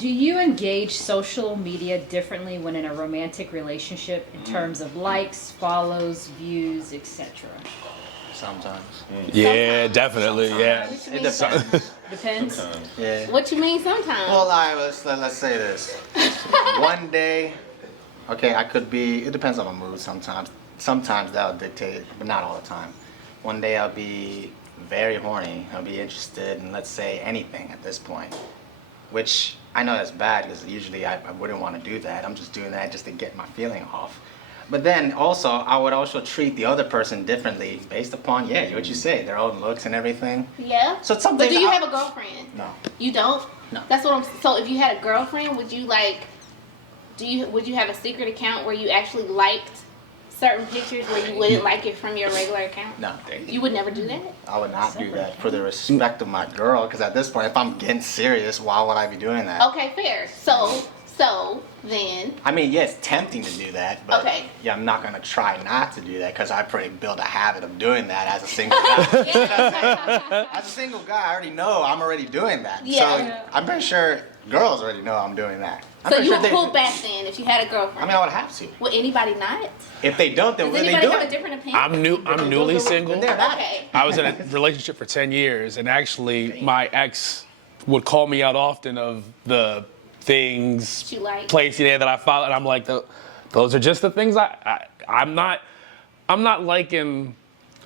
Do you engage social media differently when in a romantic relationship in terms of likes, follows, views, etc.? Sometimes. Yeah, definitely. Yeah. It depends. Depends. Yeah. What you mean sometimes? Well, let's say this. One day, okay, I could be. It depends on my mood. Sometimes that'll dictate, but not all the time. One day I'll be very horny. I'll be interested in, let's say, anything at this point, which I know that's bad because usually I wouldn't want to do that. I'm just doing that just to get my feeling off. But then also, I would also treat the other person differently based upon, what you say, their own looks and everything. Yeah. So some But things do you have a girlfriend? No. You don't? No. That's what I'm. So if you had a girlfriend, would you would you have a secret account where you actually liked certain pictures where you wouldn't like it from your regular account? No. You would never do that? I would not do that for the respect of my girl, because at this point, if I'm getting serious, why would I be doing that? Okay, fair. So then. I mean, yeah, it's tempting to do that, but Okay. yeah, I'm not gonna try not to do that because I pretty built a habit of doing that as a single guy. Yeah. As a single guy, I already know I'm already doing that. Yeah. So I'm pretty sure girls already know I'm doing that. I'm So pretty you sure would pull back then if you had a girlfriend? I mean, I would have to. Would anybody not? If they don't, then Does what are they anybody have a doing? different opinion? I'm newly single. They're not. Okay. I was in a relationship for 10 years, and actually, my ex would call me out often of the things, That you like. places that I follow, and I'm like, those are just the things I'm not liking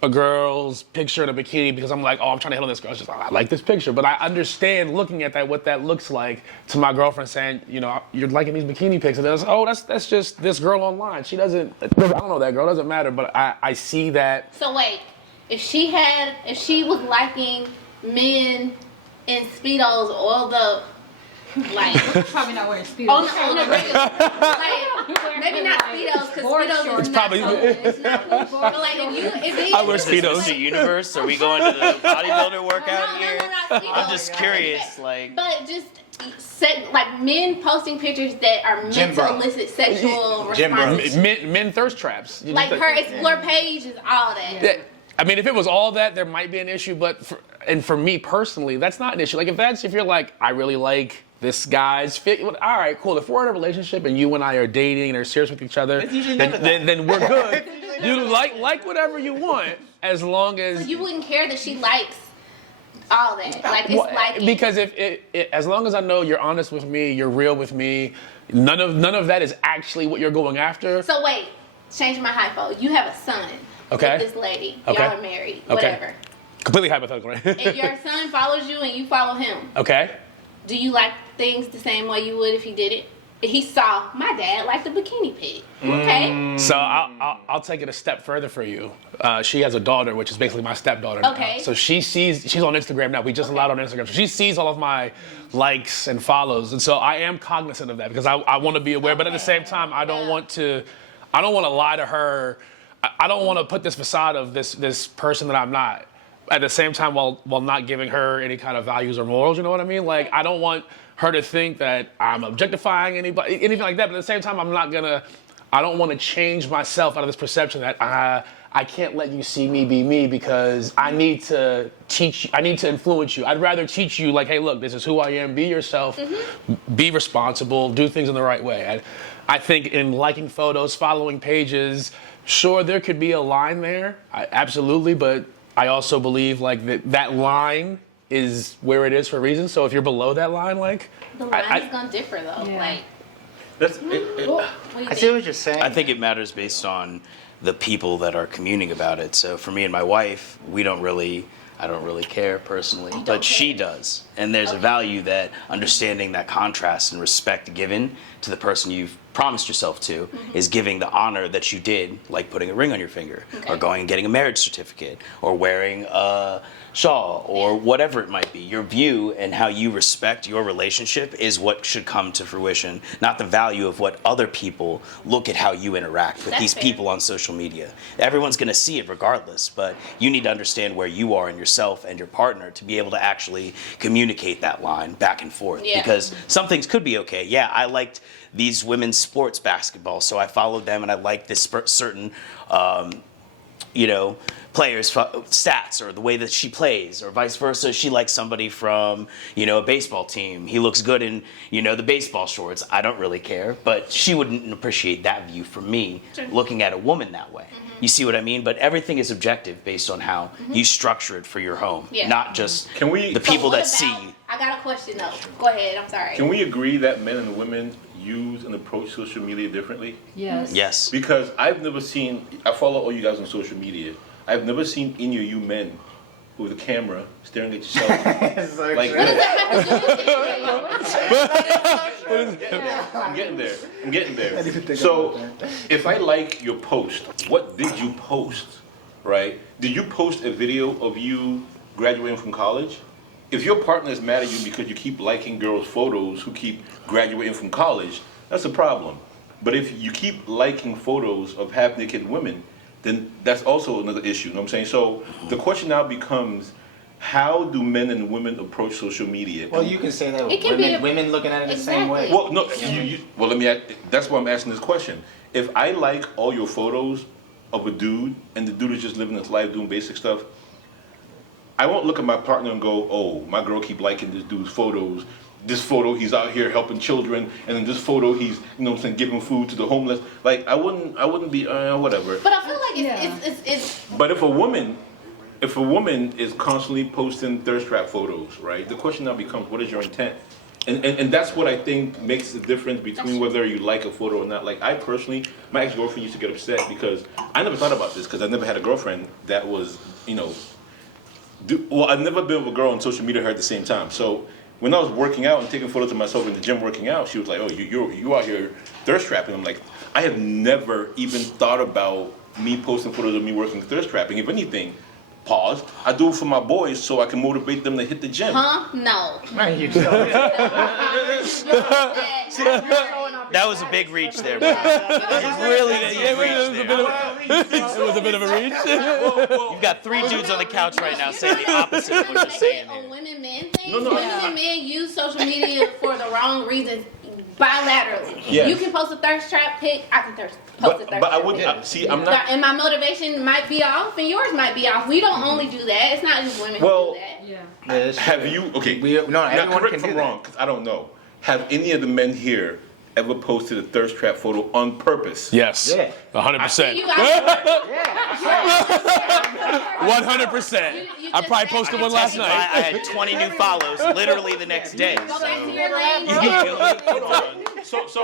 a girl's picture in a bikini because I'm like, oh, I'm trying to hit on this girl. It's just, I like this picture, but I understand looking at that what that looks like to my girlfriend saying, you're liking these bikini pics, and that's just this girl online. She doesn't, I don't know that girl, doesn't matter, but I see that. So wait, if she was liking men in Speedos all the like Probably not wearing speedos. on the regular, like maybe not Speedos because Board Speedos shorts. is not Probably- so, it's not cool. But like if they, I wear Is this Speedos. Mr. Universe? Are we going to the bodybuilder workout here? No, Speedos. I'm just curious, like. But just like men posting pictures that are meant Gym to bros. elicit sexual Gym bros. responses. Men thirst traps. You Like just- her explore page is all that. Yeah, I mean, if it was all that, there might be an issue. But for me personally, that's not an issue. Like if you're like, I really like this guy's fit. Well, all right, cool. If we're in a relationship and you and I are dating and are serious with each other, It's usually never that. then we're good. You like whatever you want as long as. So you wouldn't care that she likes all that. Like it's Well, like because if as long as I know you're honest with me, you're real with me, none of that is actually what you're going after. So wait, change my hypo. You have a son Okay. with this lady. Okay. Y'all are married. Okay. Whatever. Completely hypothetical, right? If your son follows you and you follow him, Okay. do you like things the same way you would if he did it? If he saw my dad like the bikini pic. Okay. So I'll take it a step further for you. She has a daughter, which is basically my stepdaughter now. Okay. So she's on Instagram now. We just allowed her on Instagram. So she sees all of my likes and follows, and so I am cognizant of that because I want to be aware. But at the same time, I don't want to lie to her. I don't want to put this facade of this person that I'm not. At the same time, while not giving her any kind of values or morals, you know what I mean? Like I don't want her to think that I'm objectifying anybody, anything like that. But at the same time, I don't want to change myself out of this perception that I can't let you see me be me because I need to influence you. I'd rather teach you like, hey, look, this is who I am. Be yourself, be responsible, do things in the right way. I think in liking photos, following pages, sure, there could be a line there, absolutely, but I also believe like that line is where it is for a reason. So if you're below that line, like The line is gonna differ though. Yeah. Like That's, what do you I see think? what you're saying. I think it matters based on the people that are communing about it. So for me and my wife, I don't really care personally, but she does. And there's a value that understanding that contrast and respect given to the person you've promised yourself to is giving the honor that you did, like putting a ring on your finger, or going and getting a marriage certificate, or wearing a shawl, or whatever it might be. Your view and how you respect your relationship is what should come to fruition, not the value of what other people look at how you interact with That's these fair. people on social media. Everyone's going to see it regardless, but you need to understand where you are in yourself and your partner to be able to actually communicate that line back and forth. Yeah. Because some things could be okay. Yeah, I liked these women's sports basketball, so I followed them and I liked this certain players' stats or the way that she plays, or vice versa. She likes somebody from, a baseball team. He looks good in, the baseball shorts. I don't really care, but she wouldn't appreciate that view from me looking at a woman that way. You see what I mean? But everything is objective based on how you structure it for your home, not just the people that see you. I got a question though. Go ahead. I'm sorry. Can we agree that men and women use and approach social media differently? Yes. Yes. Because I've never seen, I follow all you guys on social media. I've never seen any of you men with a camera staring at yourself like that. I'm getting there. I'm getting there. So, if I like your post, what did you post, right? Did you post a video of you graduating from college? If your partner is mad at you because you keep liking girls' photos who keep graduating from college, that's a problem. But if you keep liking photos of half-naked women, then that's also another issue, you know what I'm saying? So the question now becomes, how do men and women approach social media? Well, you can say that It can be women looking at it the same way. Exactly. Well, no, well, let me ask, that's why I'm asking this question. If I like all your photos of a dude, and the dude is just living his life doing basic stuff, I won't look at my partner and go, oh, my girl keep liking this dude's photos. This photo, he's out here helping children, and in this photo, he's, giving food to the homeless. Like, I wouldn't be, whatever. But I feel like it's But if a woman is constantly posting thirst trap photos, right? The question now becomes, what is your intent? And that's what I think makes the difference between whether you like a photo or not. Like, I personally, my ex-girlfriend used to get upset because I never thought about this, because I never had a girlfriend that was, I've never been with a girl on social media her at the same time. So when I was working out and taking photos of myself in the gym working out, she was like, oh, you out here thirst trapping. I'm like, I have never even thought about me posting photos of me working thirst trapping. If anything, pause, I do it for my boys so I can motivate them to hit the gym. No. Man, you don't. That was a big reach there, bro. Really deep reach there. It was a bit of a reach. You've got 3 dudes on the couch right now saying the opposite of what you're saying On here. women-men thing. No. Women and men use social media for the wrong reasons bilaterally. Yes. You can post a thirst trap pic. I can post a But thirst I trap wouldn't pic. see. I'm not. And my motivation might be off, and yours might be off. We don't only do that. It's not just women Well, who do that. Yeah. Have you? Okay. No, Now, everyone correct can if I'm do wrong, because I don't know. Have any of the men here ever posted a thirst trap photo on purpose? Yes. Yeah. 100%. You guys, 100%. You I just probably said- posted I one last I night. had 20 new follows literally the next day. Go back to So. your lane,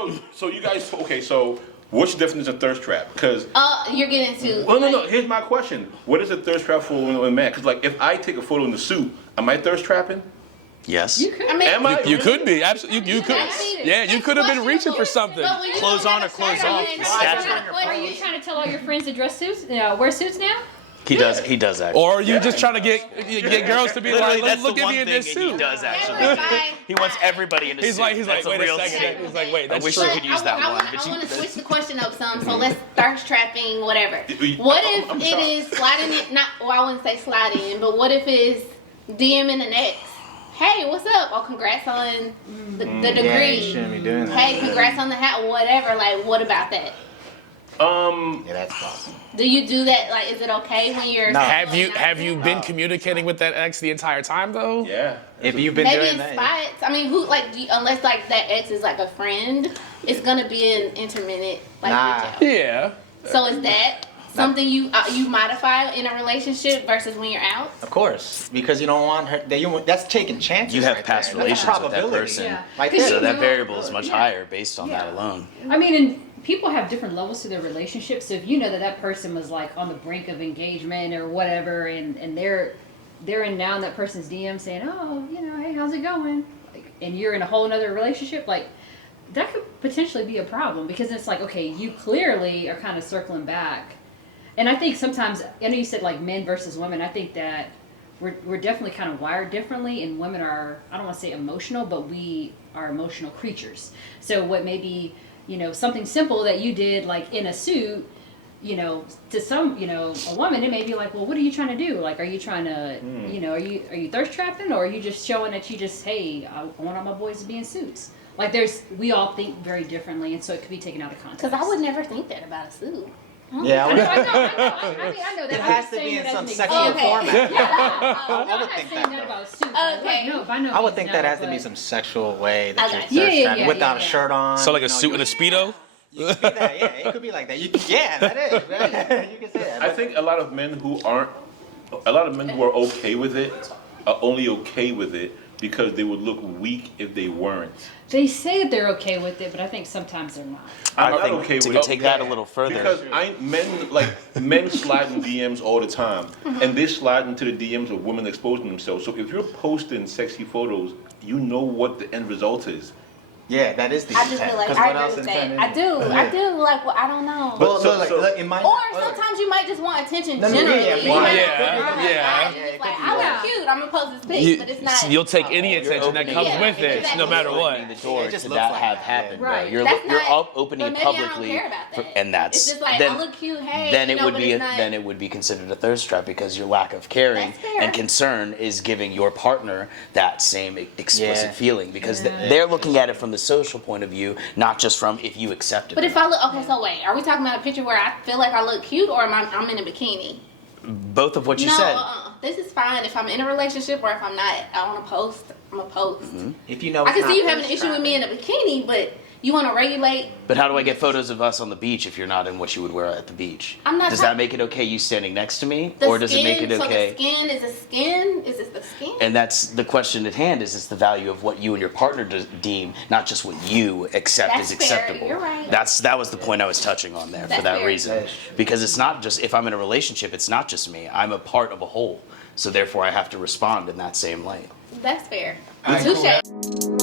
bro. So you guys. Okay. So what's your definition of thirst trap? Because You're getting to. well, no. Here's my question: what is a thirst trap for a man? Because like, if I take a photo in the suit, am I thirst trapping? Yes. I mean, Am I? You could be. Absolutely. You could. Yeah, you could have been reaching for something. But when you Clothes don't on have or clothes a shirt off, on the and statue. you're not Are you trying to tell all your friends to dress suits? Wear suits now? He does actually. Or you just trying to get girls to be Literally, like, that's look the at one me in thing this he suit. does actually. Everybody- He wants everybody in a He's suit. like, That's a wait a real second. thing. He's like, wait, that's wish true. I could use that one, but I you- want to switch the question up some. So let's thirst trapping, whatever. I'm What if it sorry. is sliding in? Not, well, I wouldn't say sliding in, but what if it's DMing an ex? Hey, what's up? Oh, congrats on the Yeah, you degree. shouldn't be doing that. Hey, congrats on the hat, whatever. Like, what about that? Yeah, that's possible. Do you do that? Like, is it okay when you're? No. Have you been communicating with that ex the entire time though? Yeah. If you've been Maybe doing in that, spots. I mean, who like unless like that ex is like a friend, it's gonna be an intermittent like Nah. reach out. Yeah. So is that something you modify in a relationship versus when you're out? of course, because you don't want her. That's taking chances. You have right past there. That's a relations with that probability. person. Yeah. Like Because that. So that know- variable is much Yeah. higher based on that Yeah. alone. I mean, and people have different levels to their relationship. So if you know that that person was like on the brink of engagement or whatever, and they're in now in that person's DM saying, oh, hey, how's it going? Like, and you're in a whole other relationship, like that could potentially be a problem because it's like, okay, you clearly are kind of circling back. And I think sometimes, I know you said like men versus women. I think that we're definitely kind of wired differently, and women are, I don't want to say emotional, but we are emotional creatures. So what maybe, something simple that you did like in a suit, to some, a woman, it may be like, well, what are you trying to do? Like, are you trying to, are you thirst trapping, or are you just showing that you just, hey, I want all my boys to be in suits? Like we all think very differently, and so it could be taken out of context. Because I would never think that about a suit. Yeah, I know. I know that. it I'm has just to saying be in that as some an sexual example. format. I'm I not would think saying that. that Though. about soup. Okay. No, by no I would means think no, that has to be but- some sexual way that Okay. you're Yeah, thirst trapping yeah, without a yeah. shirt on. So like a you know, suit and a speedo. You can be that, yeah. It could be like that. Yeah, that is. Right? You can say that. I think a lot of men who are okay with it are only okay with it because they would look weak if they weren't. They say that they're okay with it, but I think sometimes they're not. I'm I not think okay to with it. take that a little further. Because men slide in DMs all the time, and they slide into the DMs of women exposing themselves. So if you're posting sexy photos, you know what the end result is. Yeah, that is the I intent. just feel like 'Cause I what agree else with intent that. is it? I do. Like, well, I don't know. Well, So- look, so- look, it might Or not, sometimes you might just want attention No, no, generally. yeah, You well, might yeah, not figure out yeah. why. It's just like, it could I be look that. cute. I'm gonna post this pic, but it's not. You'll take any attention that opening- comes Yeah, with it, exactly. no matter what. Opening the door It just to looks that like have that, happened. yeah. Though. Right. You're That's you're not- opening but it maybe I don't publicly, care about that. and that's It's just like, then, I look cute, hey, then you it know, would but be it's not- then it would be considered a thirst trap because your lack of caring That's fair. and concern is giving your partner that same explicit Yeah. feeling because they're looking at it from the social point of view, not just from if you accept it. But or if not. I look, okay, so wait, are we talking about a picture where I feel like I look cute, or I'm in a bikini? both of what you No, said. this is fine. If I'm in a relationship or if I'm not, I want to post. I'm gonna post. If you know, I it's can see not you having an thirst issue with me in a bikini, but you want to regulate. But how do I get photos of us on the beach if you're not in what you would wear at the beach? I'm not Does ta- that make it okay you standing next to me, The or does skin, it make it okay? So the skin is the skin. Is this the skin? And that's the question at hand: is the value of what you and your partner deem, not just what you accept That's as fair. acceptable. You're right. That was the point I was touching on there for That's that fair. reason, That's true. because it's not just if I'm in a relationship, it's not just me. I'm a part of a whole, so therefore I have to respond in that same light. That's fair. All right, cool. Touche.